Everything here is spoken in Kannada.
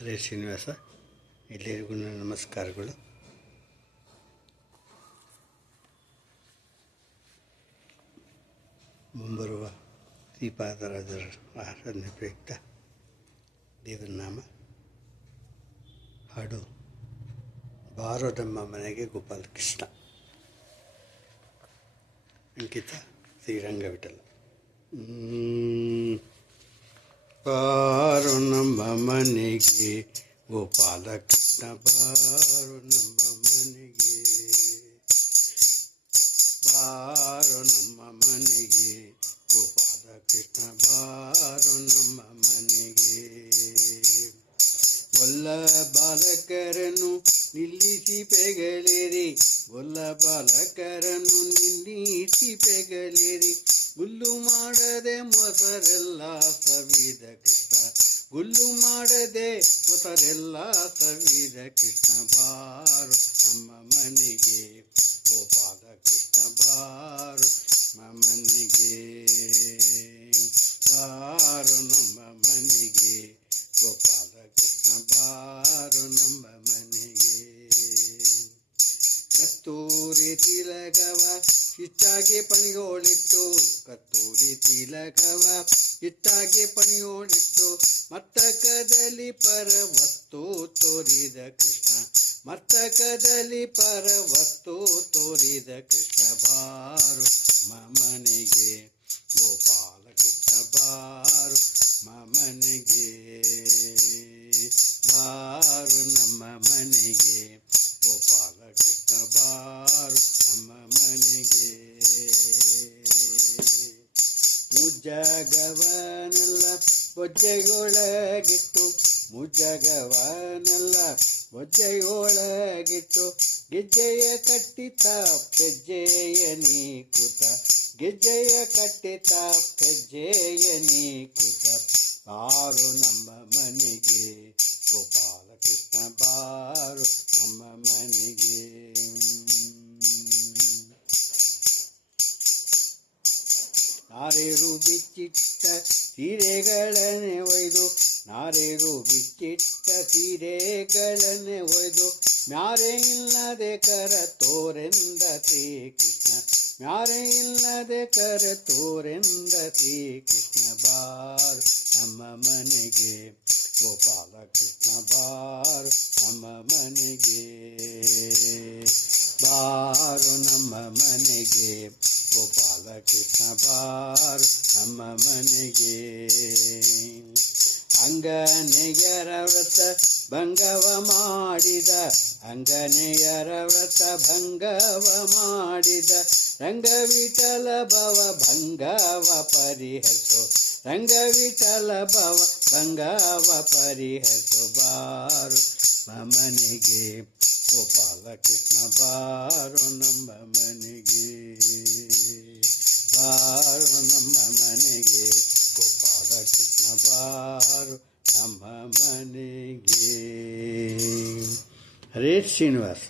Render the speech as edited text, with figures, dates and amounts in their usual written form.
ಹರೇ ಶ್ರೀನಿವಾಸ. ಎಲ್ಲರಿಗೂ ನಮಸ್ಕಾರಗಳು. ಮುಂಬರುವ ಶ್ರೀಪಾದರಾಜರ ಆರಾಧನೆ ಪ್ರಯುಕ್ತ ದೇವರ ನಾಮ ಹಾಡು ಬಾರೋ ನಮ್ಮ ಮನೆಗೆ ಗೋಪಾಲಕೃಷ್ಣ. ಅಂಕಿತ ಶ್ರೀರಂಗ ವಿಠಲ. ಬಾರೋ ನಮ್ಮ ಮನೆಗೆ ಗೋಪಾಲಕೃಷ್ಣ, ಬಾರೋ ನಮ್ಮ ಮನೆಗೆ, ಬಾರೋ ನಮ್ಮ ಮನೆಗೆ ಗೋಪಾಲಕೃಷ್ಣ, ಬಾರೋ ನಮ್ಮ ಮನೆಗೆ. ಗೊಲ್ಲ ಬಾಲಕರನ್ನು ನಿಲ್ಲಿಸಿ ಪೆಗಳಿರಿ, ಗೊಲ್ಲ ಬಾಲಕರನ್ನು ನಿಲ್ಲಿಸಿ ಪೆಗಳಿರಿ. ಗುಲ್ಲು ಮಾಡದೆ ಮೊಸರೆಲ್ಲ ಸವಿದ ಕೃಷ್ಣ, ಗುಲ್ಲು ಮಾಡದೆ ಮೊಸರೆಲ್ಲ ಸವಿದ ಕೃಷ್ಣ, ಬಾರೋ ನಮ್ಮ ಮನೆಗೆ ಗೋಪಾಲಕೃಷ್ಣ, ಬಾರೋ ನಮ್ಮ ಮನೆಗೆ, ಬಾರೋ ನಮ್ಮ ಮನೆಗೆ ಗೋಪಾಲಕೃಷ್ಣ, ಬಾರೋ ನಮ್ಮ ಮನೆಗೆ. ಕಸ್ತೂರಿ ತಿಲಕವ ಇಟ್ಟಾಗೆ ಪಣಿಯೋಳಿಟ್ಟು, ಕಸ್ತೂರಿ ತಿಲಕವ ಇಟ್ಟಾಗೆ ಪಣಿಯೋಳಿಟ್ಟು, ಮರ್ತಕದಲ್ಲಿ ಪರವಸ್ತು ತೋರಿದ ಕೃಷ್ಣ, ಮರ್ತಕದಲ್ಲಿ ಪರವಸ್ತು ತೋರಿದ ಕೃಷ್ಣ, ಬಾರೋ ಮನೆಗೆ ಗೋಪಾಲಕೃಷ್ಣ, ಬಾರೋ ಮನೆಗೆ, ಬಾರೋ ನಮ್ಮ ಮನೆಗೆ ಗೋಪಾಲಕೃಷ್ಣ, ಬಾರೋ ನಮ್ಮ ಮನೆಗೆ. ಮುಜಗವನೆಲ್ಲ ಬೊಜ್ಜೆಯೊಳಗಿಟ್ಟು, ಮುಜಗವನೆಲ್ಲ ಬೊಜ್ಜೆಯೊಳಗಿಟ್ಟು, ಗೆಜ್ಜೆಯ ಕಟ್ಟಿತ ಹೆಜ್ಜೆಯ ನೀಕುತ, ಗೆಜ್ಜೆಯ ಕಟ್ಟಿತ ಹೆಜ್ಜೆಯ ನೀಕುತ, ಬಾರೋ ನಮ್ಮ ಮನೆಗೆ ಗೋಪಾಲಕೃಷ್ಣ, ಬಾರೋ ನಮ್ಮ ಮನೆಗೆ. ನಾರೇರು ಬಿಚ್ಚಿಟ್ಟ ಸೀರೆಗಳನ್ನೇ ಒಯ್ದು, ನಾರೇರು ಬಿಚ್ಚಿಟ್ಟ ಸೀರೆಗಳನ್ನೇ ಒಯ್ದು, ಮ್ಯಾರೆ ಇಲ್ಲದೆ ಕರ ತೋರೆಂದ ಶ್ರೀಕೃಷ್ಣ, ಮ್ಯಾರೆ ಇಲ್ಲದೆ ಕರ ತೋರೆಂದ ಶ್ರೀಕೃಷ್ಣ, ಬಾರೋ ನಮ್ಮ ಮನೆಗೆ ಗೋಪಾಲಕೃಷ್ಣ, ಬಾರೋ ನಮ್ಮ ಮನೆಗೆ, ಬಾರೋ ನಮ್ಮ ಮನೆಗೆ ಗೋಪಾಲಕೃಷ್ಣ, ಬಾರೋ ನಮ್ಮ ಮನೆಗೆ. ಅಂಗನೆಯರ ವ್ರತ ಭಂಗವ ಮಾಡಿದ, ಅಂಗನೆಯರ ವ್ರತ ಭಂಗವ ಮಾಡಿದ, ರಂಗವಿಠಲ ಭವ ಭಂಗವ ಪರಿಹರಿಸೋ, ರಂಗವಿಠಲ ಭವ ಭಂಗವ ಪರಿಹರಿಸೋ, ಬಾರೋ ಮನೆಗೆ ಗೋಪಾಲಕೃಷ್ಣ, ಬಾರೋ ನಮ್ಮ ಮನೆಗೆ, ಬಾರೋ ನಮ್ಮ ಮನೆಗೆ ಗೋಪಾಲಕೃಷ್ಣ, ಬಾರೋ ನಮ್ಮ ಮನೆಗೆ. ಹರೇ ಶ್ರೀನಿವಾಸ.